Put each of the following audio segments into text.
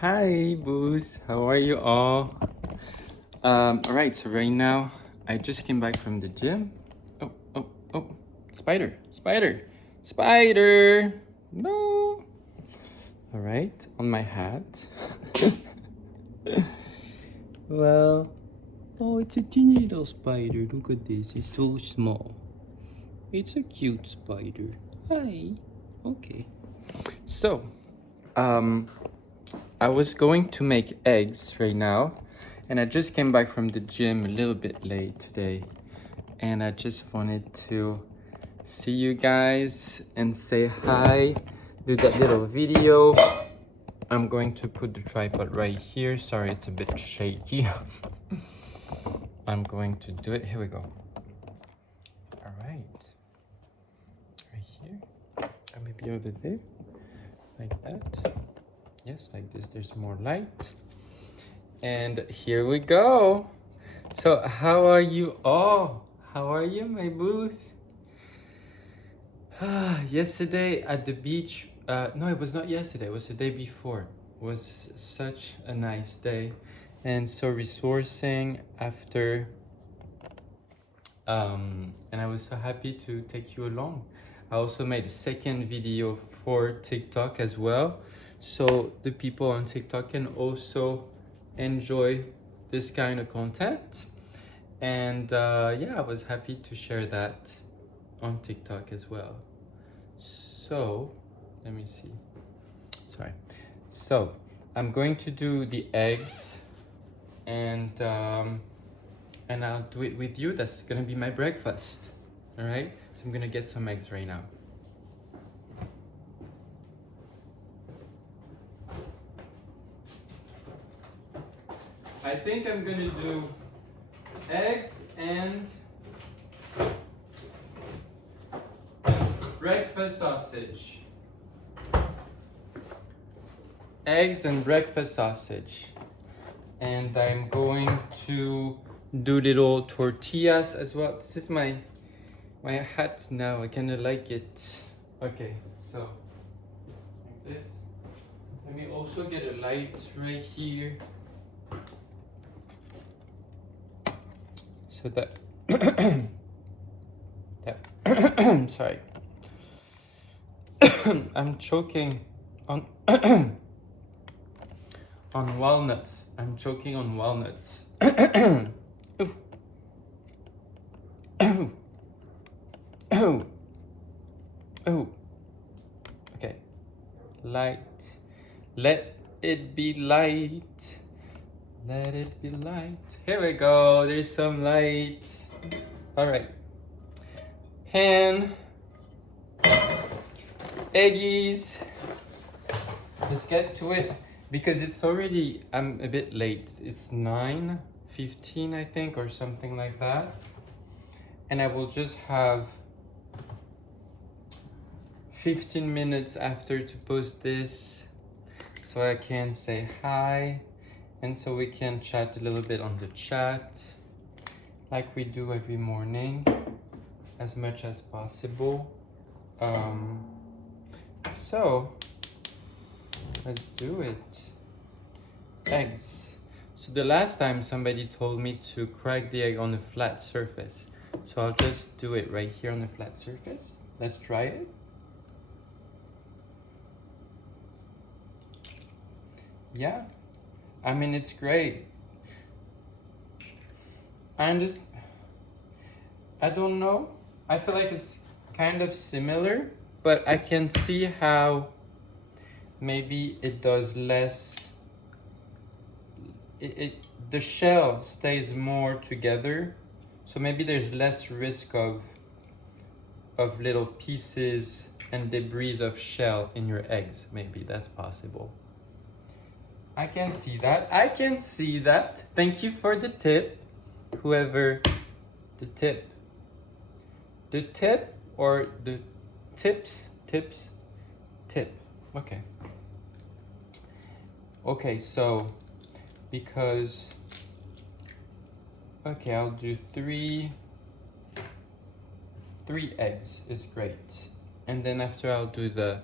Hi, Boos. How are you all? All right. So right now, I just came back from the gym. Oh, oh, oh! Spider, spider, spider! No. All right, on my hat. Well, oh, it's a teeny little spider. Look at this. It's so small. It's a cute spider. Hi. Okay. So, um, I was going to make eggs right now, and I just came back from the gym a little bit late today, and I just wanted to see you guys and say hi, do that little video. I'm going to put the tripod right here. Sorry, it's a bit shaky. I'm going to do it. Here we go. All right. Right here. And maybe over there. Like that. Yes, like this. There's more light. And here we go. So how are you all? How are you, my boos? Yesterday at the beach, no, it was not yesterday, it was the day before. It was such a nice day and so resourcing after, and I was so happy to take you along. I also made a second video for TikTok as well, so the people on TikTok can also enjoy this kind of content. And yeah, I was happy to share that on TikTok as well. So let me see. Sorry. So I'm going to do the eggs, and I'll do it with you. That's gonna be my breakfast. All right. So I'm gonna get some eggs right now. I think I'm gonna do eggs and breakfast sausage. Eggs and breakfast sausage. And I'm going to do little tortillas as well. This is my hat now. I kind of like it. Okay, so like this. Let me also get a light right here so that that sorry. I'm choking on on walnuts. I'm choking on walnuts. Ooh. Ooh. Ooh. Ooh. Okay. Light. Let it be light. Let it be light. Here we go. There's some light. All right. Pan. Eggies. Let's get to it because it's already, I'm a bit late. It's 9:15, I think, or something like that. And I will just have 15 minutes after to post this so I can say hi and so we can chat a little bit on the chat like we do every morning as much as possible. So let's do it. Eggs. So the last time somebody told me to crack the egg on a flat surface. So I'll just do it right here on the flat surface. Let's try it. Yeah, I mean, it's great. I don't know. I feel like it's kind of similar, but I can see how maybe it does less. The shell stays more together, so maybe there's less risk of little pieces and debris of shell in your eggs. Maybe that's possible. I can see that. I can see that. Thank you for the tip. Whoever the tip. The tip or the tips? Tips? Tip. Okay. Okay, so because okay, I'll do three eggs is great. And then after I'll do the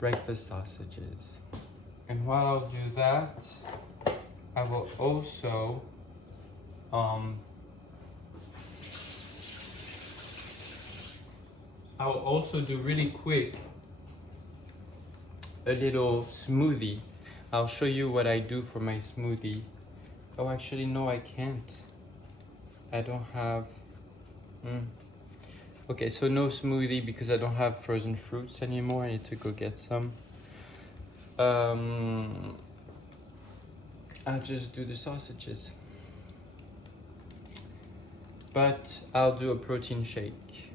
breakfast sausages. And while I'll do that, I will also do really quick a little smoothie. I'll show you what I do for my smoothie. Oh, actually, no, I can't. I don't have. Okay, so no smoothie because I don't have frozen fruits anymore. I need to go get some. I'll just do the sausages. But I'll do a protein shake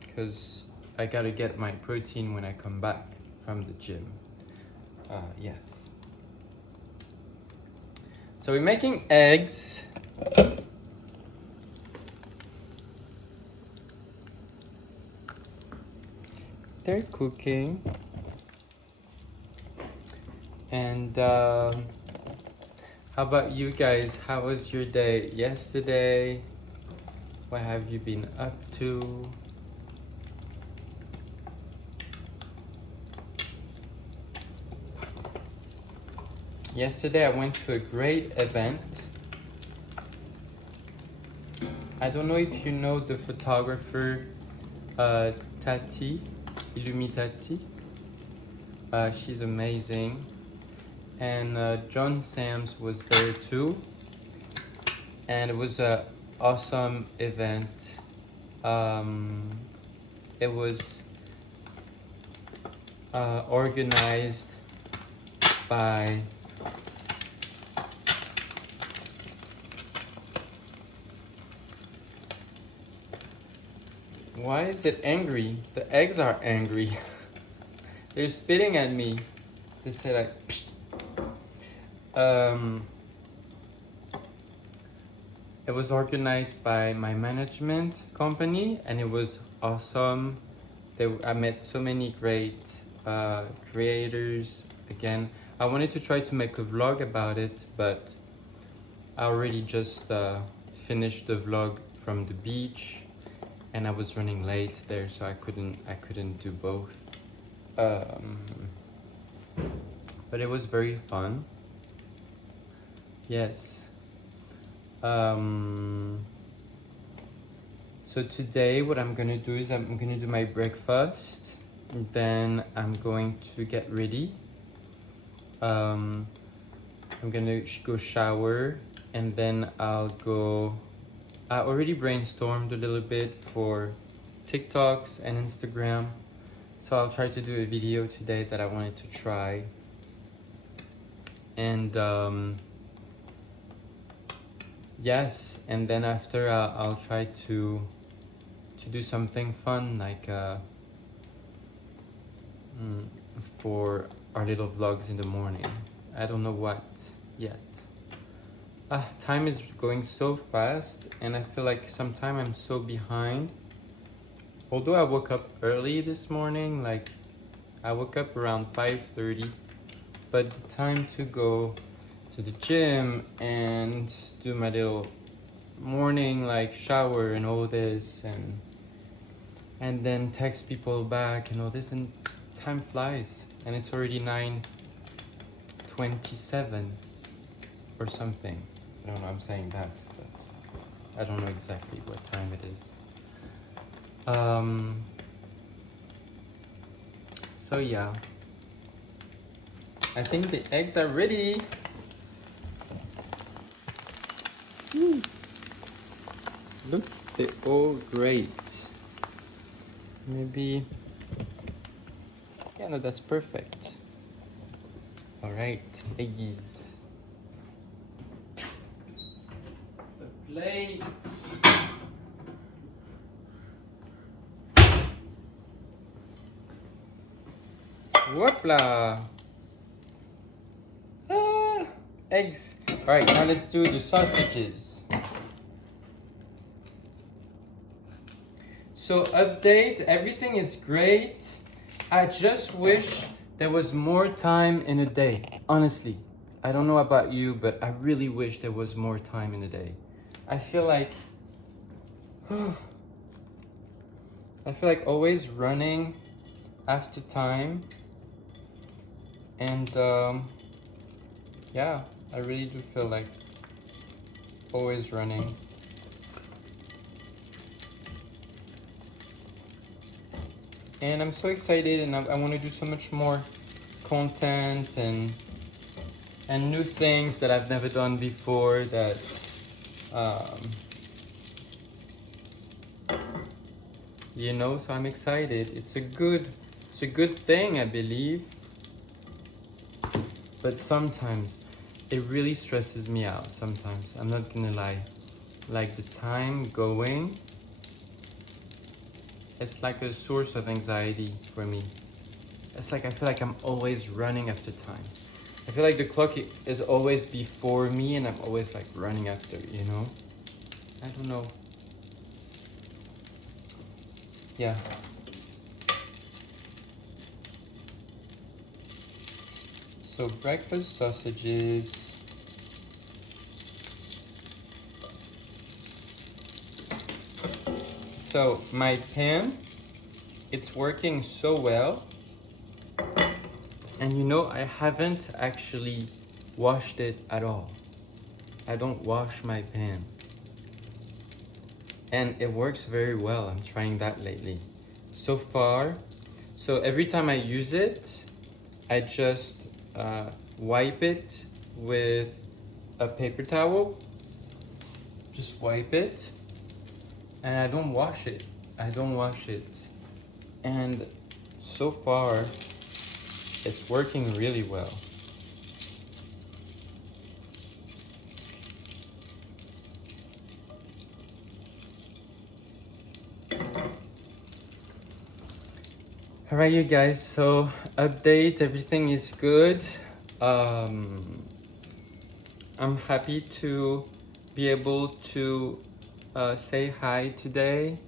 because I gotta get my protein when I come back from the gym. Yes. So we're making eggs. They're cooking. And how about you guys? How was your day yesterday? What have you been up to? Yesterday I went to a great event. I don't know if you know the photographer Tati, Illumitati. She's amazing. And John Sams was there too. And it was an awesome event. It was organized by Why is it angry? The eggs are angry. They're spitting at me. They say like it was organized by my management company and it was awesome. I met so many great creators. Again, I wanted to try to make a vlog about it, but I already just finished the vlog from the beach and I was running late there, so I couldn't do both. But it was very fun. Yes. So today what I'm gonna do is I'm gonna do my breakfast, then I'm going to get ready. I'm gonna go shower and then I already brainstormed a little bit for TikToks and Instagram, so I'll try to do a video today that I wanted to try. And yes, and then after I'll try to do something fun like for our little vlogs in the morning. I don't know what yet. Time is going so fast and I feel like sometimes I'm so behind. Although I woke up early this morning, like I woke up around 5:30, but the time to go to the gym and do my little morning like shower and all this and then text people back and all this, and time flies and it's already 9:27 or something. I don't know, I'm saying that, but I don't know exactly what time it is. So yeah, I think the eggs are ready. Look, they're all great. Maybe, yeah, no, that's perfect. All right, eggies. The plate. Whoopla. Eggs. All right, now let's do the sausages. So update, everything is great. I just wish there was more time in a day. Honestly, I don't know about you, but I really wish there was more time in a day. I feel like always running after time. And yeah, I really do feel like always running. And I'm so excited, and I want to do so much more content and new things that I've never done before. That um, you know, so I'm excited. It's a good thing, I believe. But sometimes it really stresses me out. Sometimes I'm not gonna lie, like the time going, it's like a source of anxiety for me. It's like I feel like I'm always running after time. I feel like the clock is always before me, and I'm always like running after, you know? I don't know. Yeah. So breakfast sausages. So my pan, it's working so well. And you know, I haven't actually washed it at all. I don't wash my pan. And it works very well. I'm trying that lately. So far, so every time I use it, I just wipe it with a paper towel. Just wipe it. And I don't wash it. I don't wash it. And so far, it's working really well. All right, you guys, so update, everything is good. Um, I'm happy to be able to say hi today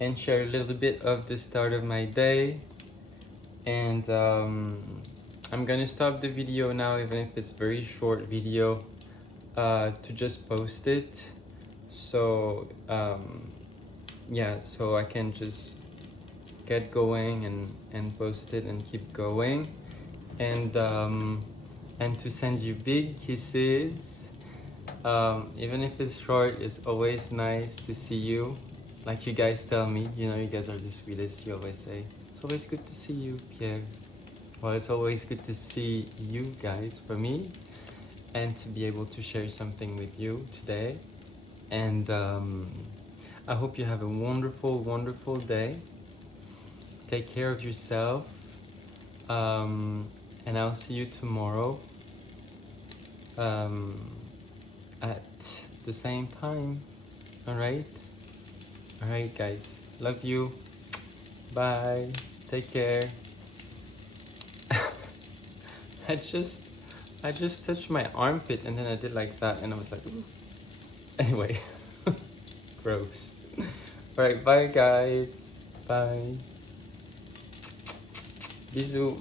and share a little bit of the start of my day. And I'm gonna stop the video now, even if it's very short video, to just post it. So yeah, so I can just get going and post it and keep going, and to send you big kisses. Even if it's short, it's always nice to see you. Like you guys tell me, you know, you guys are the sweetest. You always say it's always good to see you, Pierre. Well, it's always good to see you guys for me, and to be able to share something with you today. And I hope you have a wonderful, wonderful day. Take care of yourself. And I'll see you tomorrow at the same time. All right? All right, guys. Love you. Bye. Take care. I just I just touched my armpit, and then I did like that, and I was like, ooh. Anyway, gross. All right, bye guys. Bye. Bisous.